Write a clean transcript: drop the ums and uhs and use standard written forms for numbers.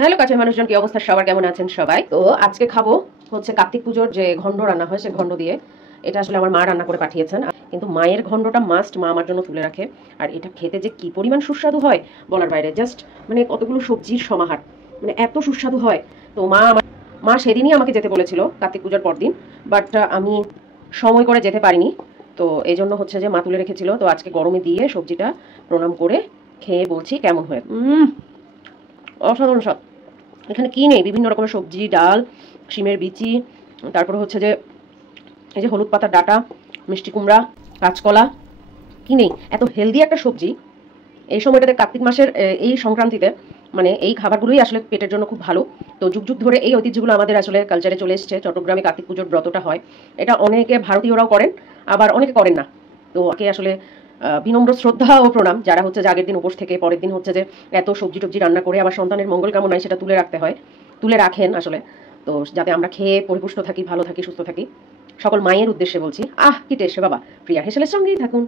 Hello কাছের মানুষজন, কি অবস্থা সবার, কেমন আছেন সবাই? তো আজকে খাবো হচ্ছে কার্তিক পুজোর যে ঘন্ড রান্না হয়, সে ঘন্ড দিয়ে। এটা আসলে আমার মা রান্না করে পাঠিয়েছেন, কিন্তু মায়ের ঘন্ডটা মাস্ট, মা আমার জন্য তুলে রাখে। আর এটা খেতে যে কি পরিমাণ সুস্বাদু হয় বলার বাইরে। জাস্ট মানে কতগুলো সবজির সমাহার, মানে এত সুস্বাদু হয়। তো মা সেদিনই আমাকে যেতে বলেছিল কার্তিক পুজোর পরদিন, বাট আমি সময় করে যেতে পারিনি। তো এই জন্য হচ্ছে যে মা তুলে রেখেছিল। তো আজকে গরমে দিয়ে সবজিটা প্রণাম করে খেয়ে বলছি কেমন হয়। অসাধারণ স্বাদ। এখানে কি নেই, বিভিন্ন রকমের সবজি, ডাল, শিমের বিচি, তারপরে হচ্ছে যে এই যে হলুদ পাতার ডাটা, মিষ্টি কুমড়া, কাঁচকলা, কি নেই, এত হেলদি একটা সবজি। এই সময়টাতে কার্তিক মাসের এই সংক্রান্তিতে মানে এই খাবারগুলোই আসলে পেটের জন্য খুব ভালো। তো যুগ যুগ ধরে এই ঐতিহ্যগুলো আমাদের আসলে কালচারে চলে এসছে। চট্টগ্রামে কার্তিক পুজোর ব্রতটা হয়, এটা অনেকে ভারতীয়রাও করেন, আবার অনেকে করেন না। তো আগে আসলে বিনম্র শ্রদ্ধা ও প্রণাম, যারা হচ্ছে যে আগের দিন উপোস থেকে পরের দিন হচ্ছে যে এত সবজি টবজি রান্না করে আবার সন্তানের মঙ্গল কামনায় সেটা তুলে রাখতে হয়, তুলে রাখেন আসলে। তো যাতে আমরা খেয়ে পরিপুষ্ট থাকি, ভালো থাকি, সুস্থ থাকি। সকল মায়ের উদ্দেশ্যে বলছি, কি টেস্ট বাবা। প্রিয়া হেসেলের সঙ্গেই থাকুন।